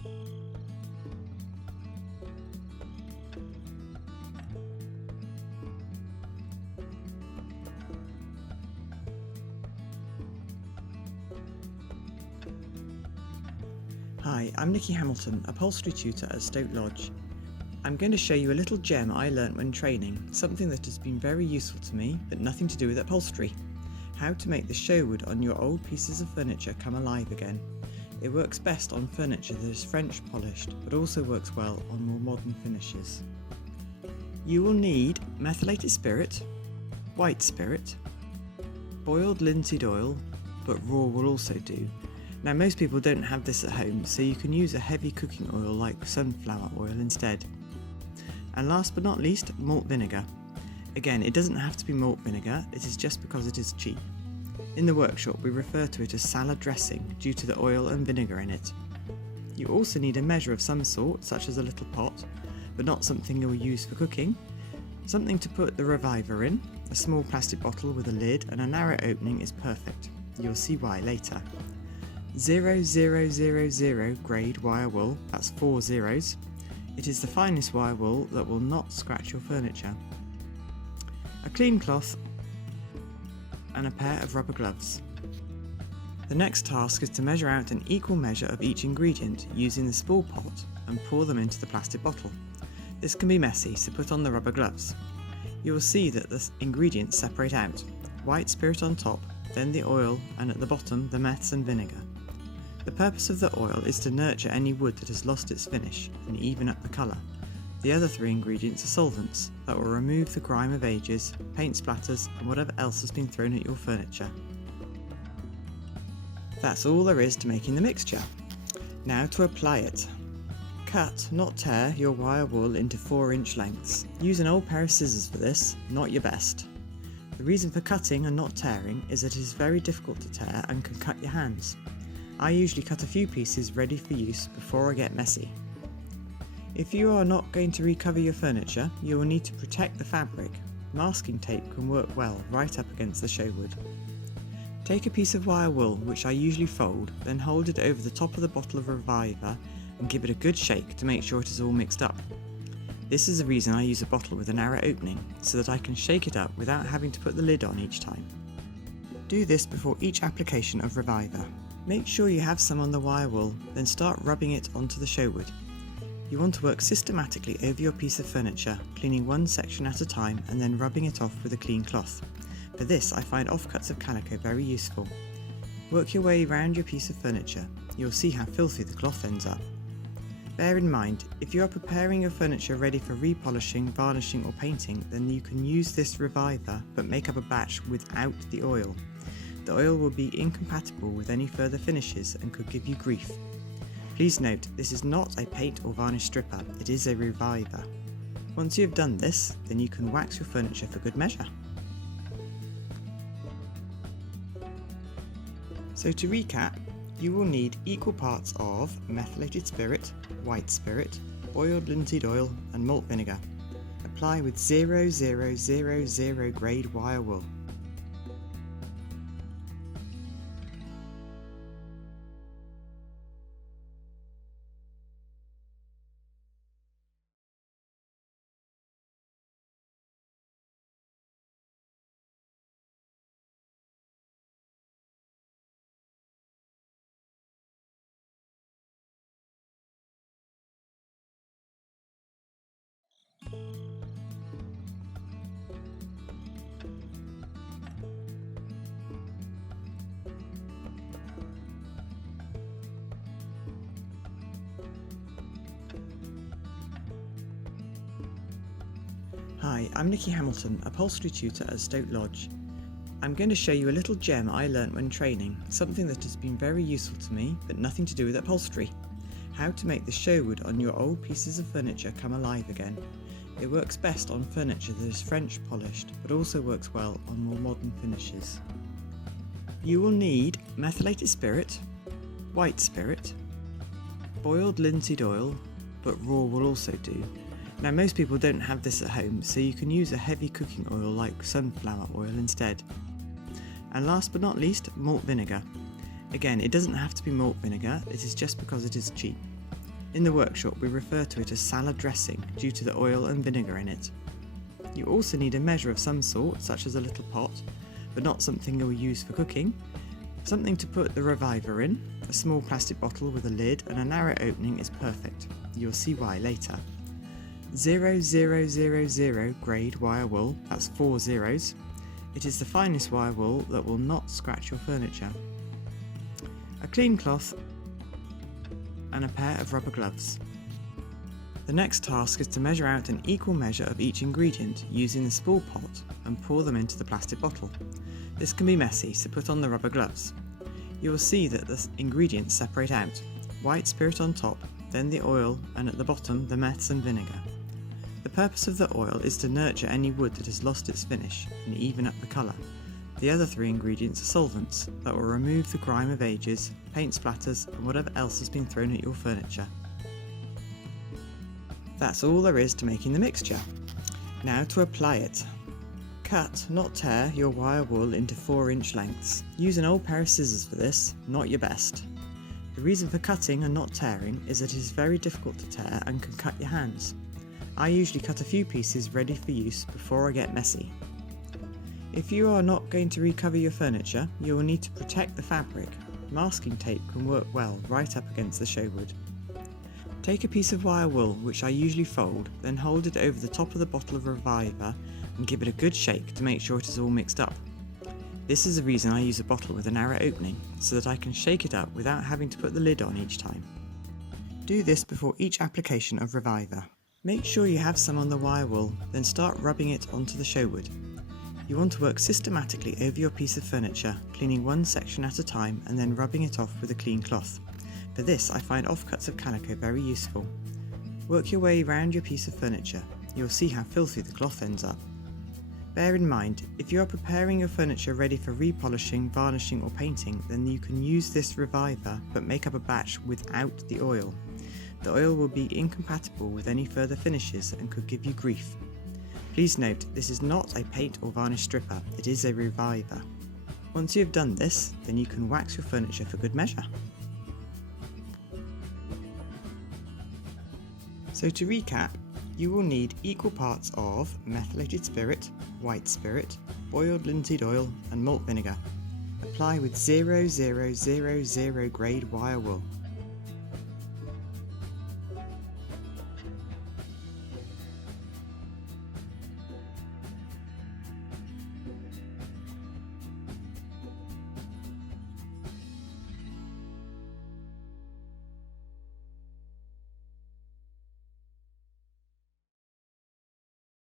Hi, I'm Nikki Hamilton, upholstery tutor at Stoke Lodge. I'm going to show you a little gem I learnt when training, something that has been very useful to me, but nothing to do with upholstery. How to make the show wood on your old pieces of furniture come alive again. It works best on furniture that is French polished, but also works well on more modern finishes. You will need methylated spirit, white spirit, boiled linseed oil, but raw will also do. Now most people don't have this at home, so you can use a heavy cooking oil like sunflower oil instead. And last but not least, malt vinegar. Again, it doesn't have to be malt vinegar, it is just because it is cheap. In the workshop we refer to it as salad dressing due to the oil and vinegar in it. You also need a measure of some sort, such as a little pot, but not something you'll use for cooking. Something to put the reviver in, a small plastic bottle with a lid and a narrow opening is perfect. You'll see why later. 0000 grade wire wool, that's 4 zeros. It is the finest wire wool that will not scratch your furniture. A clean cloth and a pair of rubber gloves. The next task is to measure out an equal measure of each ingredient using the spool pot and pour them into the plastic bottle. This can be messy, so put on the rubber gloves. You will see that the ingredients separate out. White spirit on top, then the oil, and at the bottom the meths and vinegar. The purpose of the oil is to nurture any wood that has lost its finish and even up the colour. The other three ingredients are solvents that will remove the grime of ages, paint splatters and whatever else has been thrown at your furniture. That's all there is to making the mixture. Now to apply it. Cut, not tear, your wire wool into 4-inch lengths. Use an old pair of scissors for this, not your best. The reason for cutting and not tearing is that it is very difficult to tear and can cut your hands. I usually cut a few pieces ready for use before I get messy. If you are not going to recover your furniture, you will need to protect the fabric. Masking tape can work well right up against the show wood. Take a piece of wire wool, which I usually fold, then hold it over the top of the bottle of reviver and give it a good shake to make sure it is all mixed up. This is the reason I use a bottle with a narrow opening, so that I can shake it up without having to put the lid on each time. Do this before each application of reviver. Make sure you have some on the wire wool, then start rubbing it onto the show wood. You want to work systematically over your piece of furniture, cleaning one section at a time and then rubbing it off with a clean cloth. For this I find offcuts of calico very useful. Work your way around your piece of furniture. You'll see how filthy the cloth ends up. Bear in mind, if you are preparing your furniture ready for repolishing, varnishing or painting, then you can use this reviver but make up a batch without the oil. The oil will be incompatible with any further finishes and could give you grief. Please note, this is not a paint or varnish stripper, it is a reviver. Once you have done this, then you can wax your furniture for good measure. So to recap, you will need equal parts of methylated spirit, white spirit, boiled linseed oil and malt vinegar. Apply with 0000 grade wire wool. Hi, I'm Nikki Hamilton, upholstery tutor at Stoke Lodge. I'm going to show you a little gem I learnt when training, something that has been very useful to me, but nothing to do with upholstery. How to make the show wood on your old pieces of furniture come alive again. It works best on furniture that is French polished, but also works well on more modern finishes. You will need methylated spirit, white spirit, boiled linseed oil, but raw will also do. Now most people don't have this at home, so you can use a heavy cooking oil like sunflower oil instead. And last but not least, malt vinegar. Again, it doesn't have to be malt vinegar, it is just because it is cheap. In the workshop we refer to it as salad dressing due to the oil and vinegar in it. You also need a measure of some sort, such as a little pot, but not something you'll use for cooking, something to put the reviver in. A small plastic bottle with a lid and a narrow opening is perfect. You'll see why later. 0000 grade wire wool, that's 4 zeros. It is the finest wire wool that will not scratch your furniture. A clean cloth and a pair of rubber gloves. The next task is to measure out an equal measure of each ingredient using the spool pot and pour them into the plastic bottle. This can be messy, so put on the rubber gloves. You will see that the ingredients separate out. White spirit on top, then the oil, and at the bottom the meths and vinegar. The purpose of the oil is to nurture any wood that has lost its finish and even up the colour. The other 3 ingredients are solvents that will remove the grime of ages, paint splatters and whatever else has been thrown at your furniture. That's all there is to making the mixture. Now to apply it. Cut, not tear, your wire wool into 4-inch lengths. Use an old pair of scissors for this, not your best. The reason for cutting and not tearing is that it is very difficult to tear and can cut your hands. I usually cut a few pieces ready for use before I get messy. If you are not going to recover your furniture, you will need to protect the fabric. Masking tape can work well right up against the show wood. Take a piece of wire wool, which I usually fold, then hold it over the top of the bottle of Reviver and give it a good shake to make sure it is all mixed up. This is the reason I use a bottle with a narrow opening, so that I can shake it up without having to put the lid on each time. Do this before each application of Reviver. Make sure you have some on the wire wool, then start rubbing it onto the show wood. You want to work systematically over your piece of furniture, cleaning one section at a time and then rubbing it off with a clean cloth. For this I find offcuts of calico very useful. Work your way around your piece of furniture. You'll see how filthy the cloth ends up. Bear in mind, if you are preparing your furniture ready for repolishing, varnishing or painting, then you can use this Reviver but make up a batch without the oil. The oil will be incompatible with any further finishes and could give you grief. Please note, this is not a paint or varnish stripper, it is a Reviver. Once you have done this, then you can wax your furniture for good measure. So to recap, you will need equal parts of methylated spirit, white spirit, boiled linseed oil and malt vinegar. Apply with 0000 grade wire wool.